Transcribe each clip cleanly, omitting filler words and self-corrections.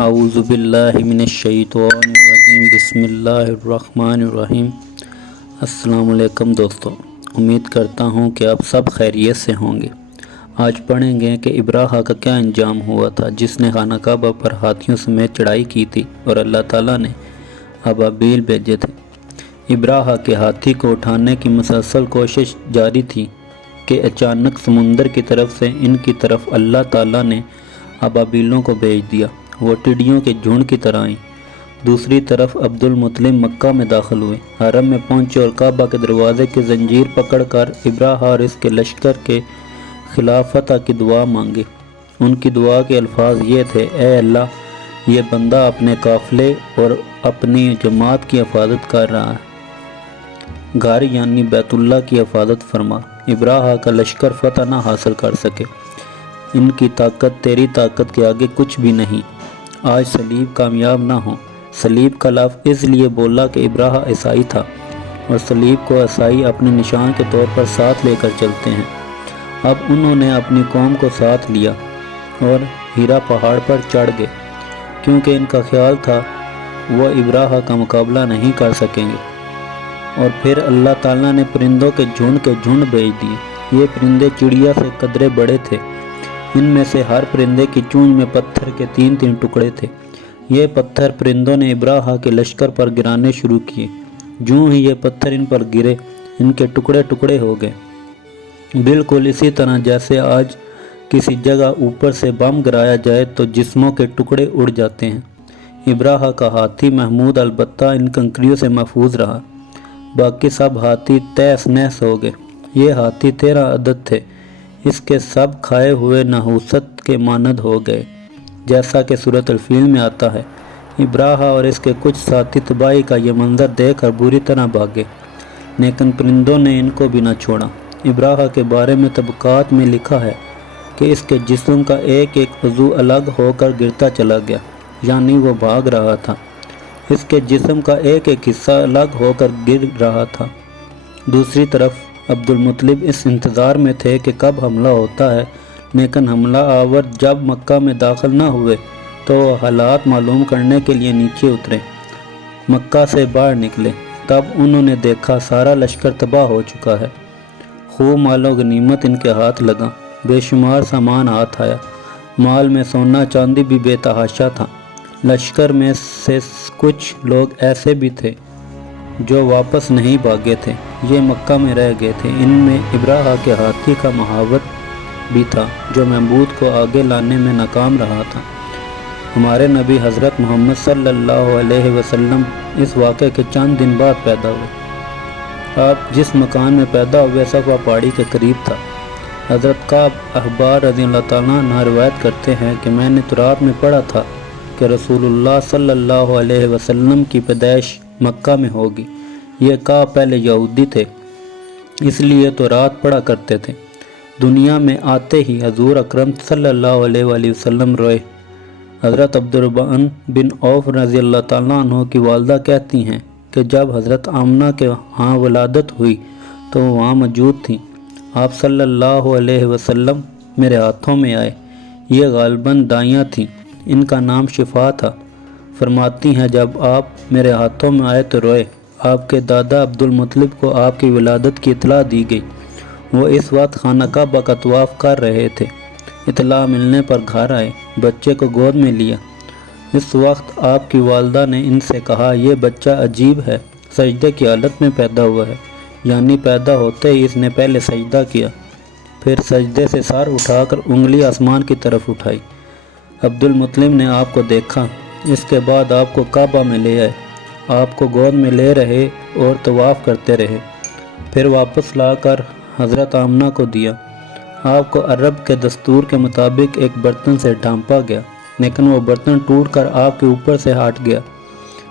اعوذ باللہ من الشیطان الرجیم بسم اللہ الرحمن الرحیم۔ السلام علیکم دوستو، امید کرتا ہوں کہ آپ سب خیریت سے ہوں گے۔ آج پڑھیں گے کہ ابراہا کا کیا انجام ہوا تھا جس نے خانہ کعبہ پر ہاتھیوں سمیت چڑھائی کی تھی اور اللہ تعالیٰ نے ابابیل بھیجے تھے۔ ابراہا کے ہاتھی کو اٹھانے کی مسلسل کوشش جاری تھی کہ اچانک سمندر کی طرف سے ان کی طرف اللہ تعالیٰ نے ابابیلوں کو بھیج دیا۔ وہ ٹڈیوں کے جھنڈ کی طرح آئیں۔ دوسری طرف عبد المطلب مکہ میں داخل ہوئے، حرم میں پہنچے اور کعبہ کے دروازے کی زنجیر پکڑ کر ابراہا اور اس کے لشکر کے خلاف فتح کی دعا مانگی۔ ان کی دعا کے الفاظ یہ تھے: اے اللہ، یہ بندہ اپنے قافلے اور اپنی جماعت کی حفاظت کر رہا ہے، گھر یعنی بیت اللہ کی حفاظت فرما، ابراہا کا لشکر فتح نہ حاصل کر سکے۔ ان کی طاقت تیری طاقت کے آگے کچھ بھی نہیں۔ آج صلیب کامیاب نہ ہو۔ صلیب کا لفظ اس لیے بولا کہ ابراہا عیسائی تھا اور صلیب کو عیسائی اپنے نشان کے طور پر ساتھ لے کر چلتے ہیں۔ اب انہوں نے اپنی قوم کو ساتھ لیا اور ہیرا پہاڑ پر چڑھ گئے، کیونکہ ان کا خیال تھا وہ ابراہا کا مقابلہ نہیں کر سکیں گے۔ اور پھر اللہ تعالیٰ نے پرندوں کے جھنڈ بھیج دیے۔ یہ پرندے چڑیا سے قدرے بڑے تھے۔ ان میں سے ہر پرندے کی چونچ میں پتھر کے 3 ٹکڑے تھے۔ یہ پتھر پرندوں نے ابراہا کے لشکر پر گرانے شروع کیے۔ جوں ہی یہ پتھر ان پر گرے، ان کے ٹکڑے ٹکڑے ہو گئے، بالکل اسی طرح جیسے آج کسی جگہ اوپر سے بم گرایا جائے تو جسموں کے ٹکڑے اڑ جاتے ہیں۔ ابراہا کا ہاتھی محمود البتہ ان کنکریوں سے محفوظ رہا، باقی سب ہاتھی تہس نہس ہو گئے۔ یہ ہاتھی 13 عدد تھے، اس کے سب کھائے ہوئے نحوست کے مانند ہو گئے، جیسا کہ سورۃ الفیل میں آتا ہے۔ ابراہا اور اس کے کچھ ساتھی تباہی کا یہ منظر دیکھ کر بری طرح بھاگے، لیکن پرندوں نے ان کو بھی نہ چھوڑا۔ ابراہا کے بارے میں طبقات میں لکھا ہے کہ اس کے جسم کا ایک عضو الگ ہو کر گرتا چلا گیا، یعنی وہ بھاگ رہا تھا۔ اس کے جسم کا ایک حصہ الگ ہو کر گر رہا تھا۔ دوسری طرف عبد المطلب اس انتظار میں تھے کہ کب حملہ ہوتا ہے، لیکن حملہ آور جب مکہ میں داخل نہ ہوئے تو وہ حالات معلوم کرنے کے لیے نیچے اترے، مکہ سے باہر نکلے۔ تب انہوں نے دیکھا سارا لشکر تباہ ہو چکا ہے، خوب مال و غنیمت ان کے ہاتھ لگا، بے شمار سامان ہاتھ آیا، مال میں سونا چاندی بھی بے تحاشا تھا۔ لشکر میں سے کچھ لوگ ایسے بھی تھے جو واپس نہیں بھاگے تھے، یہ مکہ میں رہ گئے تھے۔ ان میں ابراہا کے ہاتھی کا مہاوت بھی تھا جو محمود کو آگے لانے میں ناکام رہا تھا۔ ہمارے نبی حضرت محمد صلی اللہ علیہ وسلم اس واقعے کے چند دن بعد پیدا ہوئے۔ آپ جس مکان میں پیدا ہوئے صفا پہاڑی کے قریب تھا۔ حضرت کعب احبار رضی اللہ تعالیٰ عنہ روایت کرتے ہیں کہ میں نے تورات میں پڑھا تھا کہ رسول اللہ صلی اللہ علیہ وسلم کی پیدائش مکہ میں ہوگی۔ یہ کعب پہلے یہودی تھے، اس لیے تورات پڑھا کرتے تھے۔ دنیا میں آتے ہی حضور اکرم صلی اللہ علیہ وآلہ وسلم روئے۔ حضرت عبد الرحمن بن عوف رضی اللہ تعالیٰ عنہ کی والدہ کہتی ہیں کہ جب حضرت آمنہ کے ہاں ولادت ہوئی تو وہ وہاں موجود تھیں۔ آپ صلی اللہ علیہ وسلم میرے ہاتھوں میں آئے، یہ غالباً دائیاں تھیں، ان کا نام شفا تھا۔ فرماتی ہیں جب آپ میرے ہاتھوں میں آئے تو روئے۔ آپ کے دادا عبد المطلب کو آپ کی ولادت کی اطلاع دی گئی۔ وہ اس وقت خانہ کعبہ کا طواف کر رہے تھے۔ اطلاع ملنے پر گھر آئے، بچے کو گود میں لیا۔ اس وقت آپ کی والدہ نے ان سے کہا، یہ بچہ عجیب ہے، سجدے کی حالت میں پیدا ہوا ہے، یعنی پیدا ہوتے ہی اس نے پہلے سجدہ کیا، پھر سجدے سے سر اٹھا کر انگلی آسمان کی طرف اٹھائی۔ عبد المطلب نے آپ کو دیکھا، اس کے بعد آپ کو کعبہ میں لے آئے، آپ کو گود میں لے رہے اور طواف کرتے رہے، پھر واپس لا کر حضرت آمنہ کو دیا۔ آپ کو عرب کے دستور کے مطابق ایک برتن سے ڈھانپا گیا، لیکن وہ برتن ٹوٹ کر آپ کے اوپر سے ہٹ گیا۔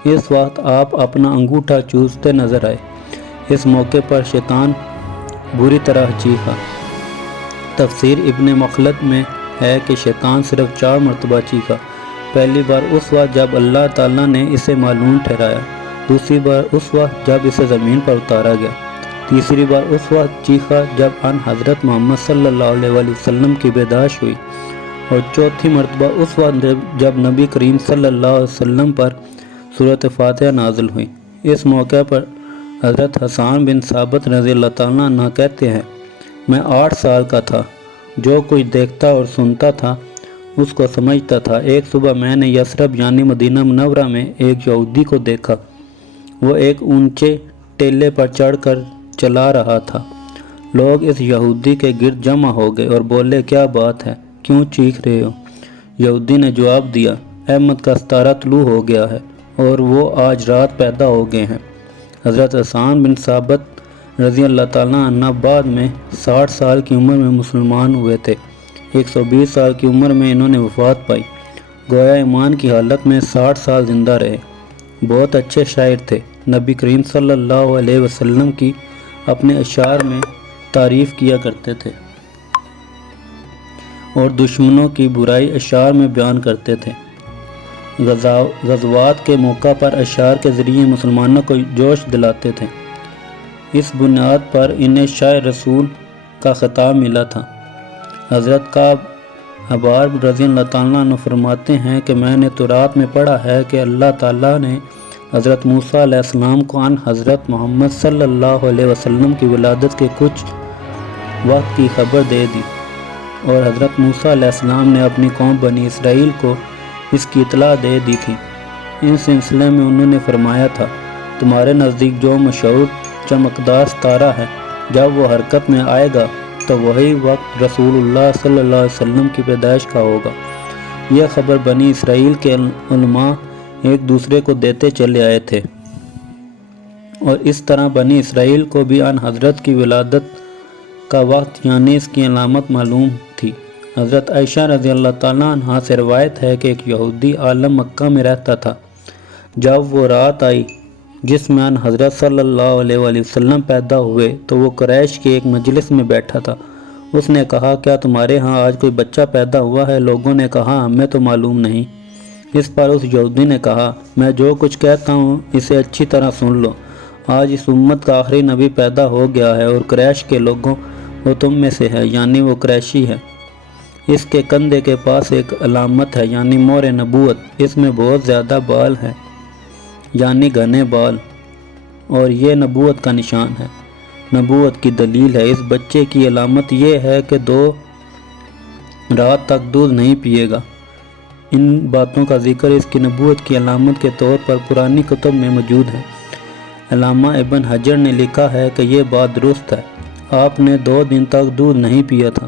اس وقت آپ اپنا انگوٹھا چوستے نظر آئے۔ اس موقع پر شیطان بری طرح چیخا۔ تفسیر ابن مخلد میں ہے کہ شیطان صرف 4 مرتبہ چیخا۔ پہلی بار اس وقت جب اللہ تعالیٰ نے اسے معلوم ٹھہرایا، دوسری بار اس وقت جب اسے زمین پر اتارا گیا، تیسری بار اس وقت چیخا جب ان حضرت محمد صلی اللہ علیہ وسلم کی پیدائش ہوئی، اور چوتھی مرتبہ اس وقت جب نبی کریم صلی اللہ علیہ وسلم پر سورۃ فاتحہ نازل ہوئی۔ اس موقع پر حضرت حسان بن ثابت رضی اللہ تعالیٰ عنہ کہتے ہیں، میں 8 سال کا تھا، جو کچھ دیکھتا اور سنتا تھا اس کو سمجھتا تھا۔ ایک صبح میں نے یثرب یعنی مدینہ منورہ میں ایک یہودی کو دیکھا۔ وہ ایک اونچے ٹیلے پر چڑھ کر چلا رہا تھا۔ لوگ اس یہودی کے گرد جمع ہو گئے اور بولے، کیا بات ہے، کیوں چیخ رہے ہو؟ یہودی نے جواب دیا، احمد کا ستارہ طلوع ہو گیا ہے اور وہ آج رات پیدا ہو گئے ہیں۔ حضرت حسان بن ثابت رضی اللہ تعالیٰ عنہ بعد میں 60 سال کی عمر میں مسلمان ہوئے تھے۔ 120 سال کی عمر میں انہوں نے وفات پائی۔ گویا ایمان کی حالت میں 60 سال زندہ رہے۔ بہت اچھے شاعر تھے۔ نبی کریم صلی اللہ علیہ وسلم کی اپنے اشعار میں تعریف کیا کرتے تھے اور دشمنوں کی برائی اشعار میں بیان کرتے تھے۔ غزوات کے موقع پر اشعار کے ذریعے مسلمانوں کو جوش دلاتے تھے۔ اس بنیاد پر انہیں شاعر رسول کا خطاب ملا تھا۔ حضرت کعب احبار رضی اللہ تعالیٰ عنہ فرماتے ہیں کہ میں نے تورات میں پڑھا ہے کہ اللہ تعالیٰ نے حضرت موسیٰ علیہ السلام کو عن حضرت محمد صلی اللہ علیہ وسلم کی ولادت کے کچھ وقت کی خبر دے دی، اور حضرت موسیٰ علیہ السلام نے اپنی قوم بنی اسرائیل کو اس کی اطلاع دے دی تھی۔ اس سلسلے میں انہوں نے فرمایا تھا، تمہارے نزدیک جو مشہور چمکدار ستارہ ہے، جب وہ حرکت میں آئے گا تو وہی وقت رسول اللہ صلی اللہ علیہ وسلم کی پیدائش کا ہوگا۔ یہ خبر بنی اسرائیل کے علماء ایک دوسرے کو دیتے چلے آئے تھے، اور اس طرح بنی اسرائیل کو بھی عن حضرت کی ولادت کا وقت یعنی اس کی علامت معلوم تھی۔ حضرت عائشہ رضی اللہ تعالیٰ عنہ سے روایت ہے کہ ایک یہودی عالم مکہ میں رہتا تھا۔ جب وہ رات آئی جس میں حضرت صلی اللہ علیہ وآلہ وسلم پیدا ہوئے تو وہ قریش کے ایک مجلس میں بیٹھا تھا۔ اس نے کہا، کیا تمہارے ہاں آج کوئی بچہ پیدا ہوا ہے؟ لوگوں نے کہا، ہمیں تو معلوم نہیں۔ اس پر اس یہودی نے کہا، میں جو کچھ کہتا ہوں اسے اچھی طرح سن لو۔ آج اس امت کا آخری نبی پیدا ہو گیا ہے، اور قریش کے لوگوں وہ تم میں سے ہے، یعنی وہ قریشی ہے۔ اس کے کندھے کے پاس ایک علامت ہے، یعنی مہر نبوت۔ اس میں بہت زیادہ بال ہیں، یعنی گھنے بال، اور یہ نبوت کا نشان ہے، نبوت کی دلیل ہے۔ اس بچے کی علامت یہ ہے کہ 2 رات تک دودھ نہیں پیے گا۔ ان باتوں کا ذکر اس کی نبوت کی علامت کے طور پر پرانی کتب میں موجود ہے۔ علامہ ابن حجر نے لکھا ہے کہ یہ بات درست ہے، آپ نے 2 دن تک دودھ نہیں پیا تھا۔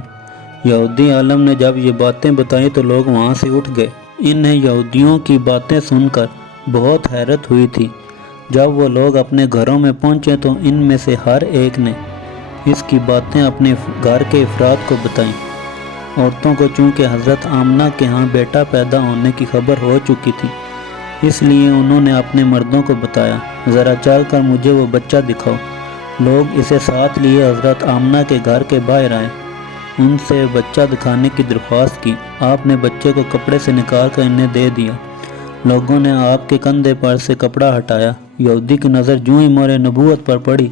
یہودی عالم نے جب یہ باتیں بتائیں تو لوگ وہاں سے اٹھ گئے۔ انہیں یہودیوں کی باتیں سن کر بہت حیرت ہوئی تھی۔ جب وہ لوگ اپنے گھروں میں پہنچے تو ان میں سے ہر ایک نے اس کی باتیں اپنے گھر کے افراد کو بتائیں۔ عورتوں کو چونکہ حضرت آمنہ کے ہاں بیٹا پیدا ہونے کی خبر ہو چکی تھی، اس لیے انہوں نے اپنے مردوں کو بتایا، ذرا چل کر مجھے وہ بچہ دکھاؤ۔ لوگ اسے ساتھ لیے حضرت آمنہ کے گھر کے باہر آئے، ان سے بچہ دکھانے کی درخواست کی۔ آپ نے بچے کو کپڑے سے نکال کر انہیں دے دیا۔ لوگوں نے آپ کے کندھے پر سے کپڑا ہٹایا۔ یہودی کی نظر جو ہی مہر نبوت پر پڑی،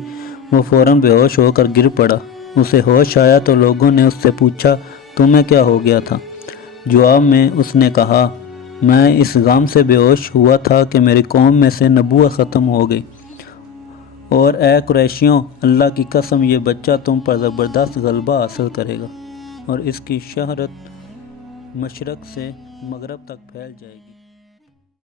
وہ فوراً بے ہوش ہو کر گر پڑا۔ اسے ہوش آیا تو لوگوں نے اس سے پوچھا، تمہیں کیا ہو گیا تھا؟ جواب میں اس نے کہا، میں اس غم سے بے ہوش ہوا تھا کہ میری قوم میں سے نبوت ختم ہو گئی، اور اے قریشیوں، اللہ کی قسم یہ بچہ تم پر زبردست غلبہ حاصل کرے گا، اور اس کی شہرت مشرق سے مغرب تک پھیل جائے گی۔